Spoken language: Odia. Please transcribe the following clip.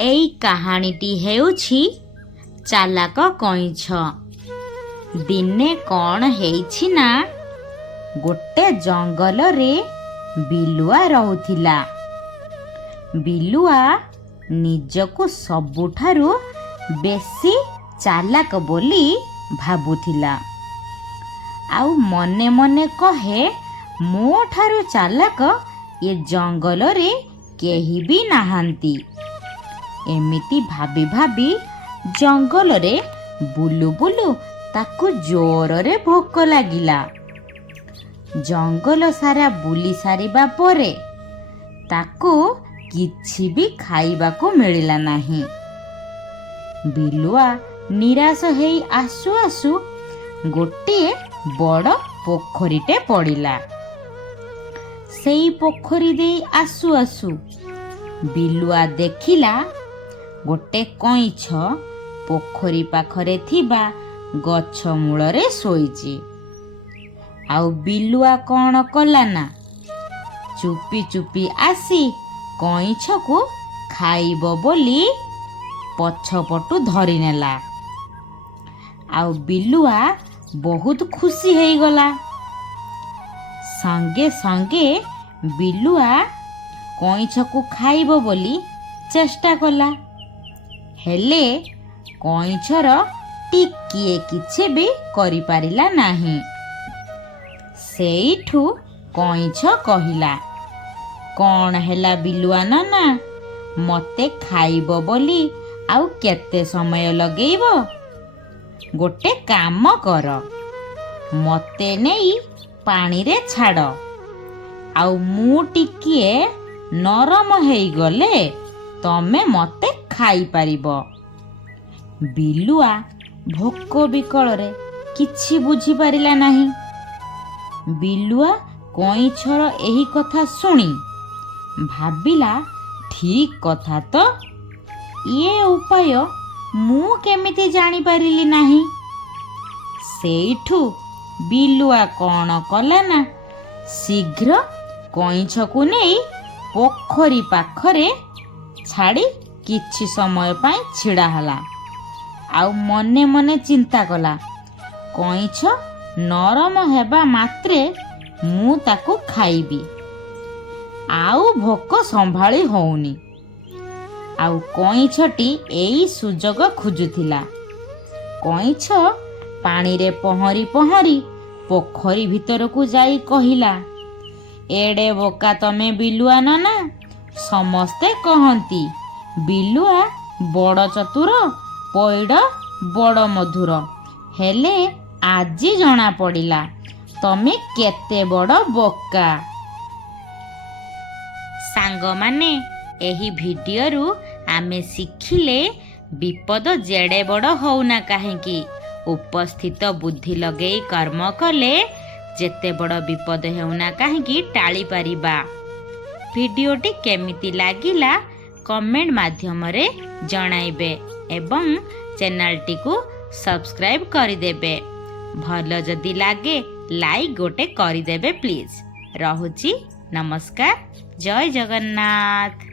ଏଇ କାହାଣୀଟି ହେଉଛି ଚାଲାକ କଇଁଛ। ଦିନେ କ'ଣ ହେଇଛି ନା, ଗୋଟେ ଜଙ୍ଗଲରେ ବିଲୁଆ ରହୁଥିଲା। ବିଲୁଆ ନିଜକୁ ସବୁଠାରୁ ବେଶୀ ଚାଲାକ ବୋଲି ଭାବୁଥିଲା। ଆଉ ମନେ ମନେ କହେ, ମୋ ଠାରୁ ଚାଲାକ ଏ ଜଙ୍ଗଲରେ କେହି ବି ନାହାନ୍ତି। ଏମିତି ଭାବି ଭାବି ଜଙ୍ଗଲରେ ବୁଲୁ ବୁଲୁ ତାକୁ ଜୋରରେ ଭୋକ ଲାଗିଲା। ଜଙ୍ଗଲ ସାରା ବୁଲି ସାରିବା ପରେ ତାକୁ କିଛି ବି ଖାଇବାକୁ ମିଳିଲା ନାହିଁ। ବିଲୁଆ ନିରାଶ ହେଇ ଆସୁ ଆସୁ ଗୋଟିଏ ବଡ଼ ପୋଖରୀଟେ ପଡ଼ିଲା। ସେଇ ପୋଖରୀ ଦେଇ ଆସୁ ଆସୁ ବିଲୁଆ ଦେଖିଲା ଗୋଟେ କଇଁଛ ପୋଖରୀ ପାଖରେ ଥିବା ଗଛ ମୂଳରେ ଶୋଇଛି। ଆଉ ବିଲୁଆ କ'ଣ କଲା ନା, ଚୁପି ଚୁପି ଆସି କଇଁଛକୁ ଖାଇବ ବୋଲି ପଛପଟୁ ଧରିନେଲା। ଆଉ ବିଲୁଆ ବହୁତ ଖୁସି ହେଇଗଲା। ସଙ୍ଗେ ସଙ୍ଗେ ବିଲୁଆ କଇଁଛକୁ ଖାଇବ ବୋଲି ଚେଷ୍ଟା କଲା। ହେଲେ କଇଁଛର ଟିକିଏ କିଛି ବି କରିପାରିଲା ନାହିଁ। ସେଇଠୁ କଇଁଛ କହିଲା, କ'ଣ ହେଲା ବିଲୁଆ ନନା, ମୋତେ ଖାଇବ ବୋଲି ଆଉ କେତେ ସମୟ ଲଗେଇବ? ଗୋଟେ କାମ କର, ମୋତେ ନେଇ ପାଣିରେ ଛାଡ଼, ଆଉ ମୁଁ ଟିକିଏ ନରମ ହେଇଗଲେ ତମେ ମୋତେ ଖାଇପାରିବ। ବିଲୁଆ ଭୋକ ବିକଳରେ କିଛି ବୁଝିପାରିଲା ନାହିଁ। ବିଲୁଆ କଇଁଛର ଏହି କଥା ଶୁଣି ଭାବିଲା, ଠିକ୍ କଥା ତ, ଇଏ ଉପାୟ ମୁଁ କେମିତି ଜାଣିପାରିଲି ନାହିଁ। ସେଇଠୁ ବିଲୁଆ କ'ଣ କଲା ନା, ଶୀଘ୍ର କଇଁଛକୁ ନେଇ ପୋଖରୀ ପାଖରେ ଛାଡ଼ି କିଛି ସମୟ ପାଇଁ ଛିଡ଼ା ହେଲା। ଆଉ ମନେ ମନେ ଚିନ୍ତା କଲା, କଇଁଛ ନରମ ହେବା ମାତ୍ରେ ମୁଁ ତାକୁ ଖାଇବି। ଆଉ ଭୋକ ସମ୍ଭାଳି ହଉନି। ଆଉ କଇଁଛଟି ଏଇ ସୁଯୋଗ ଖୋଜୁଥିଲା। କଇଁଛ ପାଣିରେ ପହଁରି ପହଁରି ପୋଖରୀ ଭିତରକୁ ଯାଇ କହିଲା, ଏଡ଼େ ବୋକା ତମେ ବିଲୁଆ ନନା। ସମସ୍ତେ କହନ୍ତି ବିଲୁଆ ବଡ଼ ଚତୁର, ପଇଡ଼ ବଡ଼ ମଧୁର। ହେଲେ ଆଜି ଜଣା ପଡ଼ିଲା ତମେ କେତେ ବଡ଼ ବୋକା। ସାଙ୍ଗମାନେ, ଏହି ଭିଡ଼ିଓରୁ ଆମେ ଶିଖିଲେ ବିପଦ ଯେଡ଼େ ବଡ଼ ହଉନା କାହିଁକି, ଉପସ୍ଥିତ ବୁଦ୍ଧି ଲଗେଇ କର୍ମ କଲେ ଯେତେ ବଡ଼ ବିପଦ ହେଉନା କାହିଁକି ଟାଳିପାରିବା। ଭିଡ଼ିଓଟି କେମିତି ଲାଗିଲା କମେଣ୍ଟ ମାଧ୍ୟମରେ ଜଣାଇବେ ଏବଂ ଚ୍ୟାନେଲଟିକୁ ସବସ୍କ୍ରାଇବ୍ କରିଦେବେ। ଭଲ ଯଦି ଲାଗେ ଲାଇକ୍ ଗୋଟେ କରିଦେବେ ପ୍ଲିଜ୍। ରହୁଛି, ନମସ୍କାର, ଜୟ ଜଗନ୍ନାଥ।